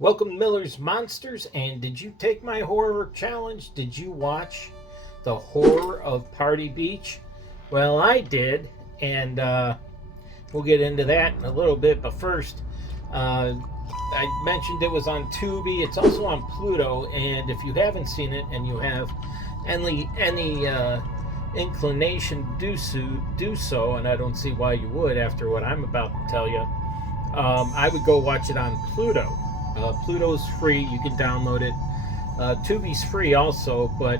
Welcome to Miller's Monsters, and did you take my horror challenge? Did you watch The Horror of Party Beach? Well, I did, and we'll get into that in a little bit, but first, I mentioned it was on Tubi. It's also on Pluto, and if you haven't seen it and you have any inclination to do so, and I don't see why you would after what I'm about to tell you, I would go watch it on Pluto. Pluto's free. You can download it. Tubi's free also, but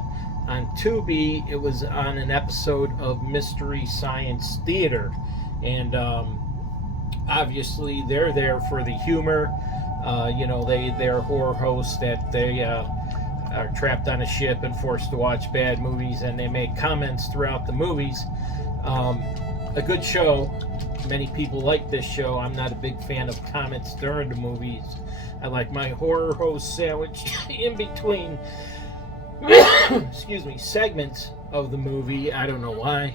on Tubi, it was on an episode of Mystery Science Theater. And obviously, they're there for the humor. They're horror hosts that they are trapped on a ship and forced to watch bad movies, and they make comments throughout the movies. A good show. Many people like this show. I'm not a big fan of comments during the movies. I like my horror host sandwich in between excuse me, segments of the movie. I don't know why.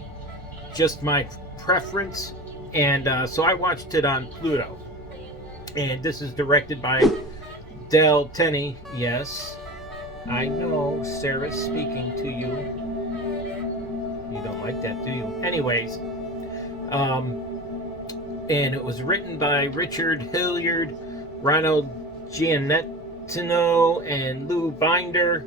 Just my preference. And so I watched it on Pluto. And this is directed by Del Tenney. Yes, I know Sarah's speaking to you. You don't like that, do you? Anyways, and it was written by Richard Hilliard, Ronald Giannettino, and Lou Binder,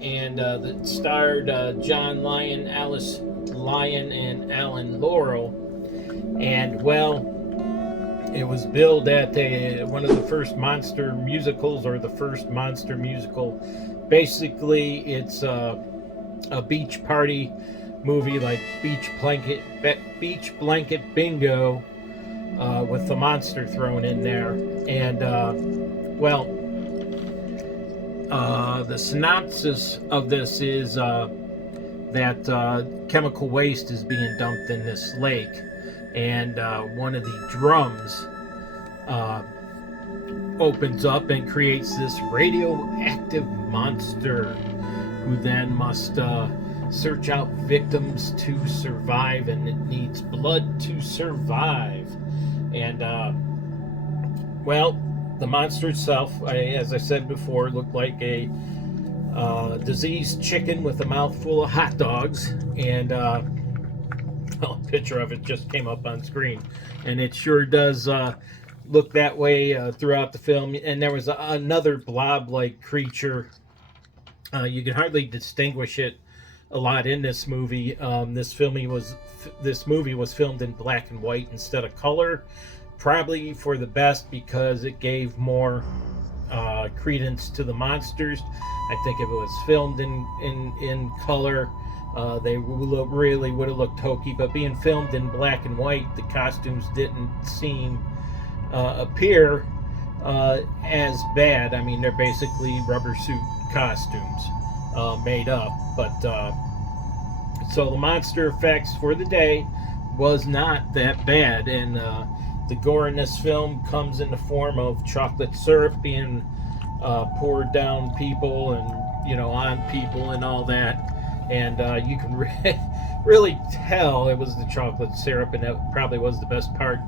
and that starred John Lyon, Alice Lyon, and Alan Laurel. And well, it was billed at one of the first monster musicals, or the first monster musical. Basically, it's a beach party movie, like Beach Blanket Bingo, with the monster thrown in there. And the synopsis of this is that chemical waste is being dumped in this lake, and one of the drums opens up and creates this radioactive monster, who then must search out victims to survive, and it needs blood to survive. And the monster itself, as I said before, looked like a diseased chicken with a mouthful of hot dogs. And a picture of it just came up on screen, and it sure does look that way throughout the film. And there was another blob-like creature. You can hardly distinguish it a lot in this movie. This movie was filmed in black and white instead of color, probably for the best, because it gave more credence to the monsters. I think if it was filmed in color, they really would have looked hokey. But being filmed in black and white, the costumes didn't appear as bad. I mean, they're basically rubber suit costumes made up. But so the monster effects for the day was not that bad. And the gore in this film comes in the form of chocolate syrup being poured down people and on people and all that. And you can really tell it was the chocolate syrup, and that probably was the best part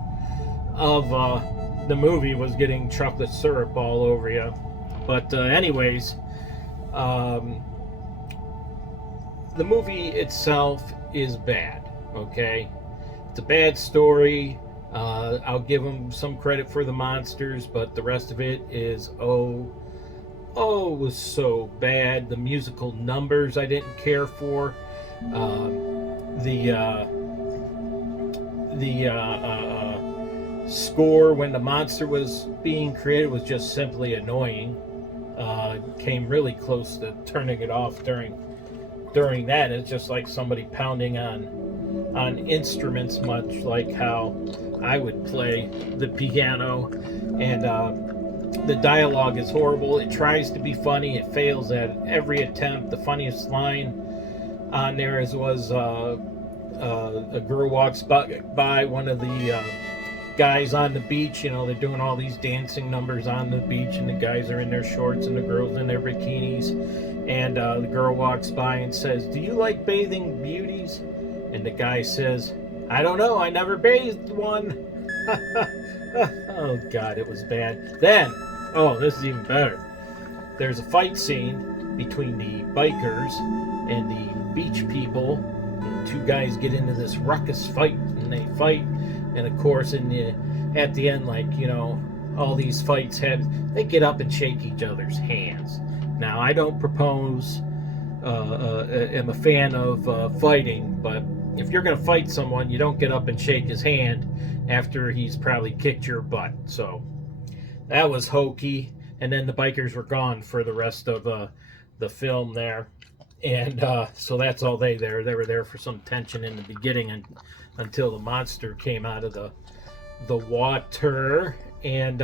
of the movie, was getting chocolate syrup all over you. But anyways, the movie itself is bad. Okay, it's a bad story. I'll give them some credit for the monsters, but the rest of it is it was so bad. The musical numbers I didn't care for. The score when the monster was being created was just simply annoying. Came really close to turning it off during that. It's just like somebody pounding on instruments, much like how I would play the piano. And the dialogue is horrible. It tries to be funny. It fails at every attempt. The funniest line on there was a girl walks by one of the guys on the beach. They're doing all these dancing numbers on the beach, and the guys are in their shorts and the girls in their bikinis. And the girl walks by and says, "Do you like bathing beauties?" And the guy says, "I don't know. I never bathed one." Oh, God, it was bad. Then Oh, this is even better. There's a fight scene between the bikers and the beach people. And two guys get into this ruckus fight, and they fight. And of course, at the end, like, you know, all these fights they get up and shake each other's hands. Now, I don't propose, am a fan of fighting, but if you're going to fight someone, you don't get up and shake his hand after he's probably kicked your butt. So that was hokey. And then the bikers were gone for the rest of the film there. And so that's all they were there for some tension in the beginning until the monster came out of the water. And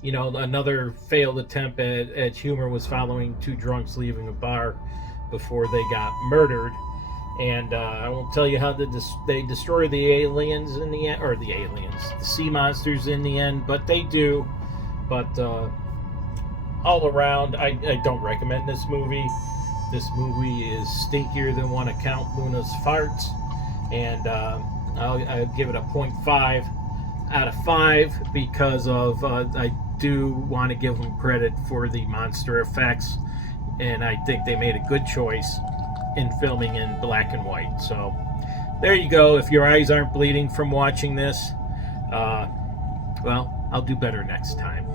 you know, another failed attempt at humor was following two drunks leaving a bar before they got murdered. And I won't tell you how they destroy the aliens in the end, or the sea monsters in the end, but they do. But all around, I don't recommend this movie. This movie is stinkier than one of Count Luna's farts, and I'll give it a 0.5 out of 5 because of I do want to give them credit for the monster effects, and I think they made a good choice in filming in black and white. So there you go. If your eyes aren't bleeding from watching this, well, I'll do better next time.